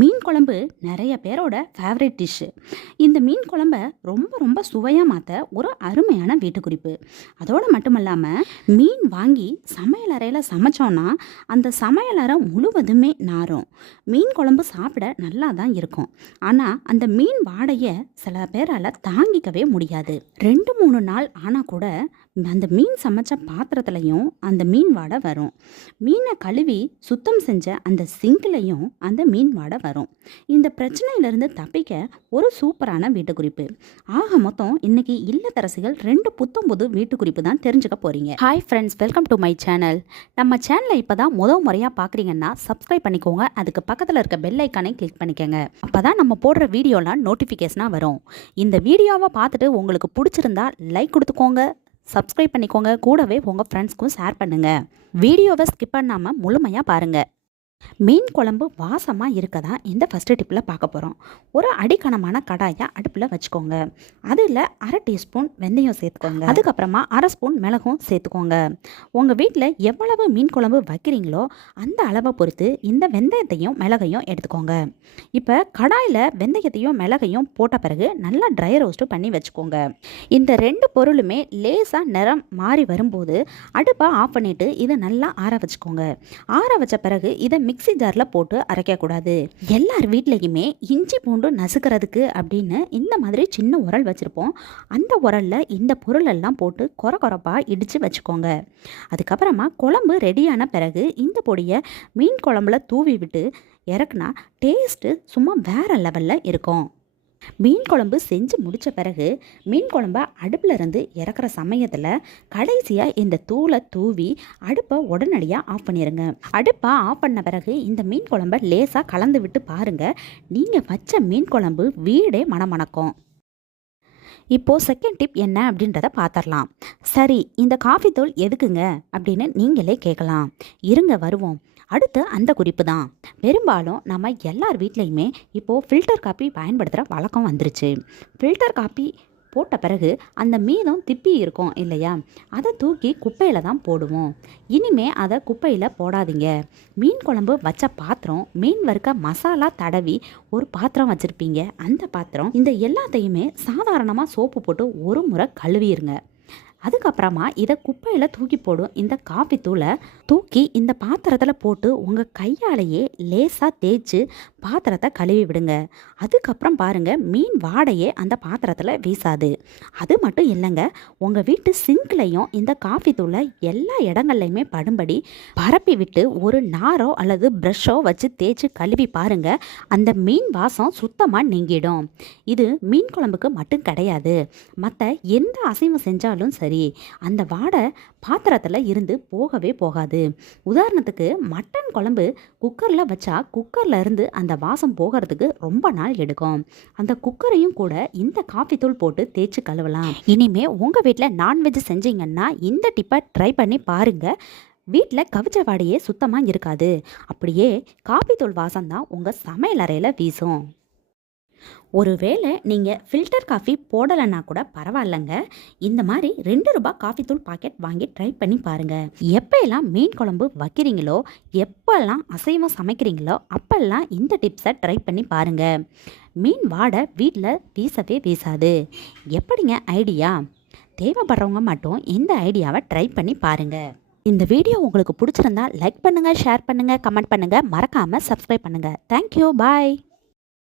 மீன் குழம்பு நிறைய பேரோட ஃபேவரட் டிஷ்ஷு இந்த மீன் குழம்ப ரொம்ப ரொம்ப சுவையாக மாற்ற ஒரு அருமையான வீட்டுக்குறிப்பு. அதோடு மட்டும் இல்லாமல் மீன் வாங்கி சமையல் அறையில் சமைச்சோன்னா அந்த சமையல் அறை முழுவதுமே நாரும். மீன் குழம்பு சாப்பிட நல்லா தான் இருக்கும். ஆனால் அந்த மீன் வாடையை சில பேரால் தாங்கிக்கவே முடியாது. ரெண்டு மூணு நாள் ஆனால் கூட அந்த மீன் சமைச்ச பாத்திரத்துலையும் அந்த மீன் வாடை வரும். மீனை கழுவி சுத்தம் செஞ்ச அந்த சிங்க்லையும் அந்த மீன் வாடை வரும். இந்த பிரச்சனையிலிருந்து தப்பிக்க ஒரு சூப்பரான வீட்டுக்குறிப்பு. ஆக மொத்தம் இன்னைக்கு இல்லத்தரசிகள் ரெண்டு புத்தம் புது தான் தெரிஞ்சுக்க போறீங்க. Hi friends welcome to my channel நம்ம சேனலை இப்போ தான் முதல் முறையாக பார்க்குறீங்கன்னா சப்ஸ்கிரைப் பண்ணிக்கோங்க. அதுக்கு பக்கத்தில் இருக்க பெல் ஐக்கானை கிளிக் பண்ணிக்கோங்க. அப்போ தான் நம்ம போடுற வீடியோலாம் நோட்டிஃபிகேஷனாக வரும். இந்த வீடியோவை பார்த்துட்டு உங்களுக்கு பிடிச்சிருந்தா லைக் கொடுத்துக்கோங்க. சப்ஸ்கிரைப் பண்ணிக்கோங்க. கூடவே உங்கள் ஃப்ரெண்ட்ஸ்க்கும் ஷேர் பண்ணுங்கள் வீடியோவை ஸ்கிப் பண்ணாமல் முழுமையாக பாருங்கள் மீன் குழம்பு வாசமாக இருக்க தான் இந்த ஃபஸ்ட்டு டிப்பில் பார்க்க போகிறோம் ஒரு அடிக்கணமான கடாயை அடுப்பில் வச்சுக்கோங்க. அதில் அரை டீஸ்பூன் வெந்தயம் சேர்த்துக்கோங்க. அதுக்கப்புறமா அரை ஸ்பூன் மிளகும் சேர்த்துக்கோங்க. உங்கள் வீட்டில் எவ்வளவு மீன் குழம்பு வைக்கிறீங்களோ அந்த அளவை பொறுத்து இந்த வெந்தயத்தையும் மிளகையும் எடுத்துக்கோங்க. இப்போ கடாயில் வெந்தயத்தையும் மிளகையும் போட்ட பிறகு நல்லா ட்ரை ரோஸ்ட்டு பண்ணி வச்சுக்கோங்க. இந்த ரெண்டு பொருளுமே லேசாக நிறம் மாறி வரும்போது அடுப்பை ஆஃப் பண்ணிவிட்டு இதை நல்லா ஆற வச்சுக்கோங்க. ஆற வச்ச பிறகு இதை மிக்ஸி ஜாரில் போட்டு அரைக்கக்கூடாது எல்லார் வீட்லேயுமே இஞ்சி பூண்டு நசுக்கிறதுக்கு அப்படின்னு இந்த மாதிரி சின்ன உரல் வச்சுருப்போம். அந்த உரலில் இந்த பொருளெல்லாம் போட்டு கொர கொரப்பாக இடித்து வச்சுக்கோங்க. அதுக்கப்புறமா குழம்பு ரெடியான பிறகு இந்த பொடியை மீன் குழம்புல தூவி விட்டு இறக்குனா டேஸ்ட்டு சும்மா வேறு லெவலில் இருக்கும். மீன் குழம்பு செஞ்சு முடித்த பிறகு மீன் குழம்ப அடுப்பில் இருந்து இறக்குற சமயத்தில் கடைசியாக இந்த தூளை தூவி அடுப்பை உடனடியாக ஆஃப் பண்ணிடுங்க அடுப்பை ஆஃப் பண்ண பிறகு இந்த மீன் குழம்ப லேசாக கலந்து விட்டு பாருங்கள் நீங்கள் வச்ச மீன் குழம்பு வீடே மணமணக்கும் இப்போது செகண்ட் டிப் என்ன அப்படின்றத பார்த்துடலாம் சரி இந்த காஃபி தூள் எதுக்குங்க அப்படின்னு நீங்களே கேட்கலாம் இருங்க வருவோம். அடுத்து அந்த குறிப்பு தான். பெரும்பாலும் நம்ம எல்லார் வீட்லேயுமே இப்போது ஃபில்டர் காப்பி பயன்படுத்துகிற வழக்கம் வந்துருச்சு. ஃபில்டர் காப்பி போட்ட பிறகு அந்த மீதம் திப்பி இருக்கும் இல்லையா? அதை தூக்கி குப்பையில் தான் போடுவோம். இனிமே அதை குப்பையில் போடாதீங்க. மீன் குழம்பு வச்ச பாத்திரம் மீன் வறுக்க மசாலா தடவி ஒரு பாத்திரம் வச்சுருப்பீங்க. அந்த பாத்திரம் இந்த எல்லாத்தையுமே சாதாரணமாக சோப்பு போட்டு ஒரு முறை கழுவிடுங்க அதுக்கப்புறமா இதை குப்பையில் தூக்கி போடும். இந்த காஃபி தூளை தூக்கி இந்த பாத்திரத்தில் போட்டு உங்கள் கையாலேயே லேசாக தேய்ச்சி பாத்திரத்தை கழுவி விடுங்க. அதுக்கப்புறம் பாருங்கள் மீன் வாடையே அந்த பாத்திரத்தில் வீசாது. அது மட்டும் இல்லைங்க உங்கள் வீட்டு சிங்க்லையும் இந்த காஃபி தூளை எல்லா இடங்கள்லையுமே படும்படி பரப்பி விட்டு ஒரு நாரோ அல்லது ப்ரஷ்ஷோ வச்சு தேய்ச்சி கழுவி பாருங்கள் அந்த மீன் வாசம் சுத்தமாக நீங்கிடும். இது மீன் குழம்புக்கு மட்டும் கிடையாது. மற்ற எந்த அசைவம் செஞ்சாலும் சரி அந்த வாடை பாத்திரத்தில் இருந்து போகவே போகாது. உதாரணத்துக்கு மட்டன் குழம்பு குக்கரில் வச்சா குக்கரில் இருந்து அந்த அந்த வாசம் போகிறதுக்கு ரொம்ப நாள் எடுக்கும். அந்த குக்கரையும் கூட இந்த காஃபி தூள் போட்டு தேய்ச்சி கழுவலாம். இனிமே உங்கள் வீட்டில் நான்வெஜ் செஞ்சீங்கன்னா இந்த டிப்பை ட்ரை பண்ணி பாருங்கள் வீட்டில் கவிச்ச வாடையே சுத்தமாக இருக்காது. அப்படியே காபி தூள் வாசம் தான் உங்கள் சமையல் அறையில் வீசும். ஒருவேளை நீங்கள் ஃபில்டர் காஃபி போடலைன்னா கூட பரவாயில்லைங்க. இந்த மாதிரி ரெண்டு ரூபாய் காஃபி தூள் பாக்கெட் வாங்கி ட்ரை பண்ணி பாருங்கள் எப்போல்லாம் மீன் குழம்பு வைக்கிறீங்களோ எப்போல்லாம் அசைவம் சமைக்கிறீங்களோ அப்போல்லாம் இந்த டிப்ஸை ட்ரை பண்ணி பாருங்கள் மீன் வாடை வீட்டில் வீசவே வீசாது. எப்படிங்க ஐடியா தேவைப்படுறவங்க மட்டும் இந்த ஐடியாவை ட்ரை பண்ணி பாருங்கள் இந்த வீடியோ உங்களுக்கு பிடிச்சிருந்தா லைக் பண்ணுங்கள் ஷேர் பண்ணுங்கள் கமெண்ட் பண்ணுங்கள் மறக்காமல் சப்ஸ்கிரைப் பண்ணுங்கள் தேங்க்யூ பாய்